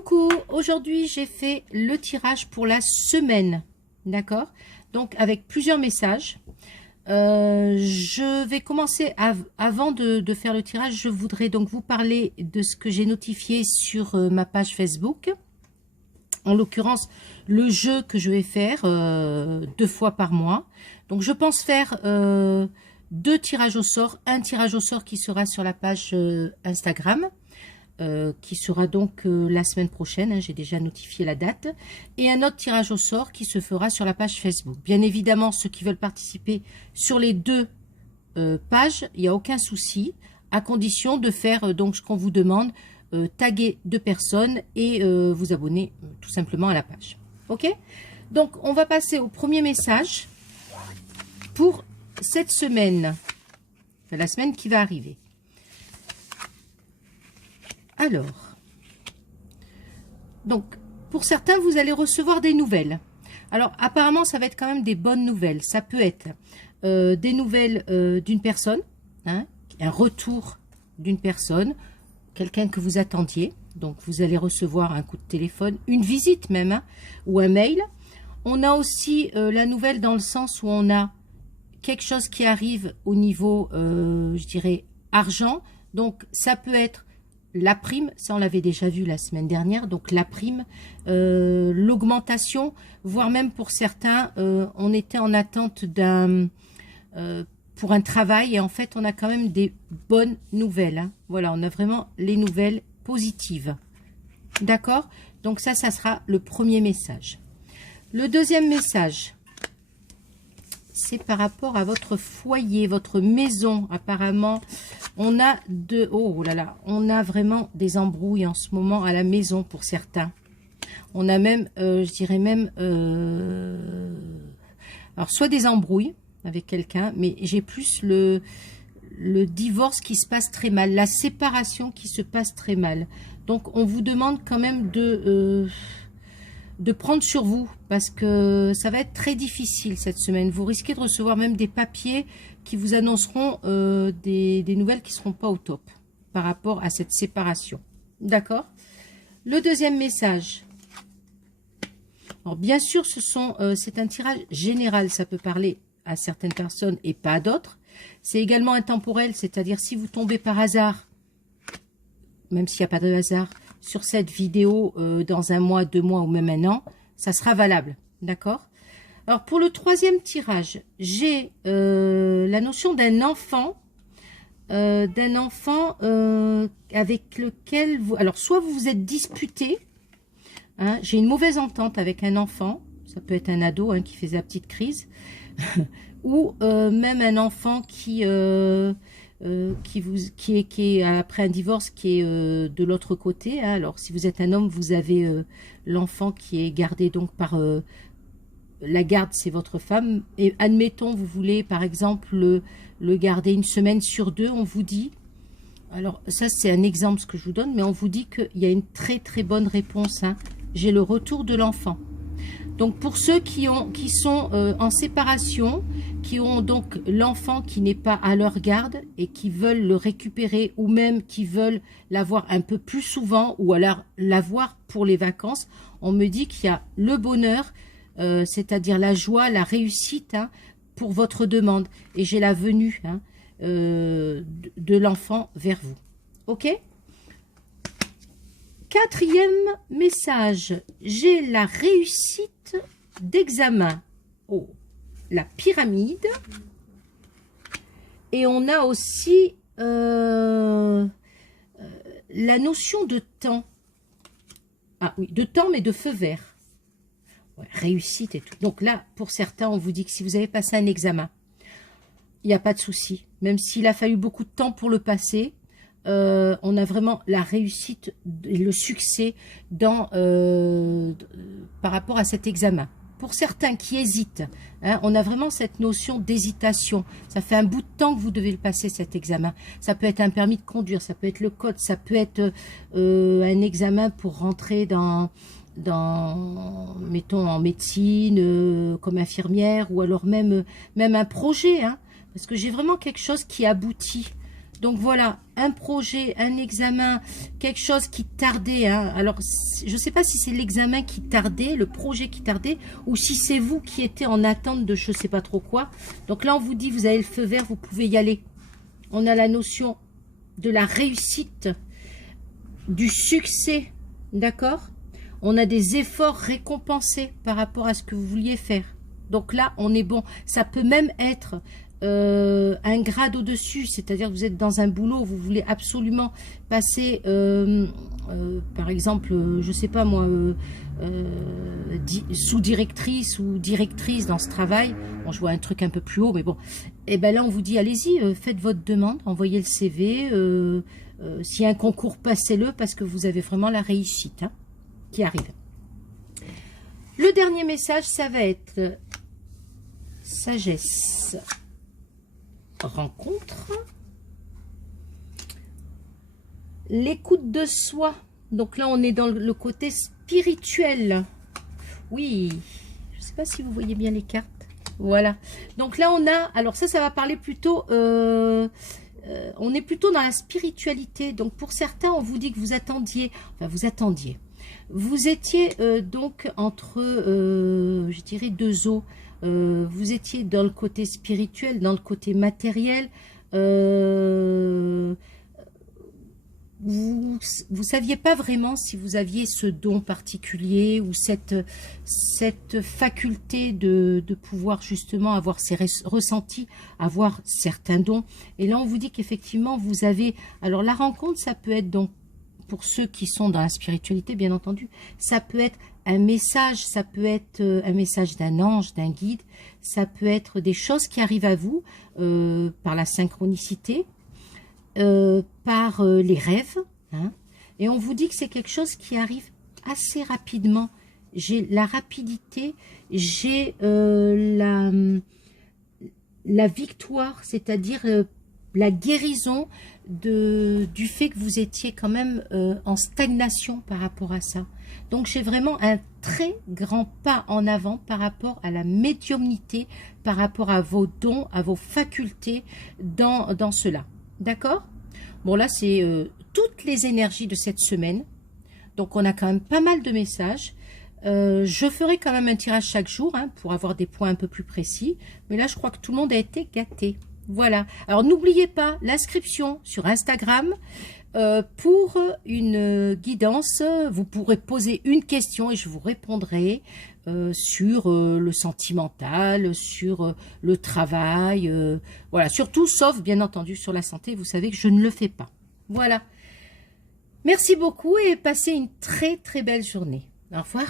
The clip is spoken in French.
Coucou, aujourd'hui j'ai fait le tirage pour la semaine, d'accord? Donc avec plusieurs messages. Je vais commencer, avant de faire le tirage, je voudrais donc vous parler de ce que j'ai notifié sur ma page Facebook. En l'occurrence, le jeu que je vais faire 2 fois par mois. Donc je pense faire 2 tirages au sort, un tirage au sort qui sera sur la page Instagram. Qui sera donc la semaine prochaine, hein, j'ai déjà notifié la date, et un autre tirage au sort qui se fera sur la page Facebook. Bien évidemment, ceux qui veulent participer sur les 2 pages, il n'y a aucun souci, à condition de faire donc ce qu'on vous demande, taguer 2 personnes et vous abonner tout simplement à la page. Ok? Donc, on va passer au premier message pour cette semaine, enfin, la semaine qui va arriver. Alors, donc, pour certains, vous allez recevoir des nouvelles. Alors, apparemment, ça va être quand même des bonnes nouvelles. Ça peut être des nouvelles d'une personne, hein, un retour d'une personne, quelqu'un que vous attendiez. Donc, vous allez recevoir un coup de téléphone, une visite même, hein, ou un mail. On a aussi la nouvelle dans le sens où on a quelque chose qui arrive au niveau, je dirais, argent. Donc, ça peut être la prime, ça on l'avait déjà vu la semaine dernière, donc la prime, l'augmentation, voire même pour certains, on était en attente pour un travail et en fait on a quand même des bonnes nouvelles. Hein. Voilà, on a vraiment les nouvelles positives. D'accord? Donc ça sera le premier message. Le deuxième message, c'est par rapport à votre foyer, votre maison. Apparemment, on a oh là là, on a vraiment des embrouilles en ce moment à la maison pour certains. On a même, je dirais même, alors soit des embrouilles avec quelqu'un, mais j'ai plus le divorce qui se passe très mal, la séparation qui se passe très mal. Donc, on vous demande quand même de prendre sur vous, parce que ça va être très difficile cette semaine. Vous risquez de recevoir même des papiers qui vous annonceront des nouvelles qui ne seront pas au top par rapport à cette séparation. D'accord? Le deuxième message. Alors bien sûr, c'est un tirage général, ça peut parler à certaines personnes et pas à d'autres. C'est également intemporel, c'est-à-dire si vous tombez par hasard, même s'il n'y a pas de hasard, sur cette vidéo dans 1 mois, 2 mois ou même 1 an, ça sera valable. D'accord? Alors, pour le troisième tirage, j'ai la notion d'un enfant avec lequel vous... Alors, soit vous vous êtes disputé, hein, j'ai une mauvaise entente avec un enfant, ça peut être un ado hein, qui fait sa petite crise, ou même un enfant qui est après un divorce qui est de l'autre côté. Hein. Alors, si vous êtes un homme, vous avez l'enfant qui est gardé donc par la garde, c'est votre femme. Et admettons, vous voulez par exemple le garder 1 semaine sur 2, on vous dit. Alors, ça c'est un exemple ce que je vous donne, mais on vous dit qu'il y a une très très bonne réponse. Hein. J'ai le retour de l'enfant. Donc, pour ceux qui sont en séparation, qui ont donc l'enfant qui n'est pas à leur garde et qui veulent le récupérer ou même qui veulent l'avoir un peu plus souvent ou alors l'avoir pour les vacances, on me dit qu'il y a le bonheur, c'est-à-dire la joie, la réussite hein, pour votre demande. Et j'ai la venue hein, de l'enfant vers vous. Ok ? 4e message, j'ai la réussite d'examen. Oh, la pyramide. Et on a aussi la notion de temps. Ah oui, de temps, mais de feu vert. Ouais, réussite et tout. Donc là, pour certains, on vous dit que si vous avez passé un examen, il n'y a pas de souci. Même s'il a fallu beaucoup de temps pour le passer, on a vraiment la réussite et le succès par rapport à cet examen. Pour certains qui hésitent, hein, on a vraiment cette notion d'hésitation. Ça fait un bout de temps que vous devez le passer cet examen. Ça peut être un permis de conduire, ça peut être le code, ça peut être un examen pour rentrer mettons en médecine comme infirmière ou alors même un projet. Hein, parce que j'ai vraiment quelque chose qui aboutit. Donc voilà, un projet, un examen, quelque chose qui tardait. Hein. Alors, je ne sais pas si c'est l'examen qui tardait, le projet qui tardait, ou si c'est vous qui étiez en attente de je ne sais pas trop quoi. Donc là, on vous dit, vous avez le feu vert, vous pouvez y aller. On a la notion de la réussite, du succès, d'accord? On a des efforts récompensés par rapport à ce que vous vouliez faire. Donc là, on est bon. Ça peut même être un grade au-dessus, c'est-à-dire que vous êtes dans un boulot, vous voulez absolument passer, par exemple, je sais pas moi, sous-directrice ou directrice dans ce travail. Bon, je vois un truc un peu plus haut, mais bon. Et ben là, on vous dit, allez-y, faites votre demande, envoyez le CV. S'il y a un concours, passez-le parce que vous avez vraiment la réussite hein, qui arrive. Le dernier message, ça va être sagesse. Rencontre, l'écoute de soi. Donc là, on est dans le côté spirituel. Oui, je ne sais pas si vous voyez bien les cartes. Voilà. Donc là, on a... Alors ça va parler plutôt... on est plutôt dans la spiritualité. Donc pour certains, on vous dit que vous attendiez... Enfin, vous attendiez. Vous étiez donc entre, je dirais, deux eaux. Vous étiez dans le côté spirituel, dans le côté matériel. Vous ne saviez pas vraiment si vous aviez ce don particulier ou cette faculté de pouvoir justement avoir ces ressentis, avoir certains dons. Et là, on vous dit qu'effectivement, vous avez... Alors, la rencontre, ça peut être donc, pour ceux qui sont dans la spiritualité, bien entendu, ça peut être un message, ça peut être un message d'un ange, d'un guide, ça peut être des choses qui arrivent à vous par la synchronicité, par les rêves, hein, et on vous dit que c'est quelque chose qui arrive assez rapidement. J'ai la rapidité, j'ai la victoire, c'est-à-dire la guérison du fait que vous étiez quand même en stagnation par rapport à ça. Donc j'ai vraiment un très grand pas en avant par rapport à la médiumnité, par rapport à vos dons, à vos facultés dans cela. D'accord? Bon là c'est toutes les énergies de cette semaine. Donc on a quand même pas mal de messages. Je ferai quand même un tirage chaque jour hein, pour avoir des points un peu plus précis. Mais là je crois que tout le monde a été gâté. Voilà. Alors, n'oubliez pas l'inscription sur Instagram pour une guidance. Vous pourrez poser une question et je vous répondrai sur le sentimental, sur le travail. Voilà. Surtout, sauf bien entendu sur la santé. Vous savez que je ne le fais pas. Voilà. Merci beaucoup et passez une très très belle journée. Au revoir.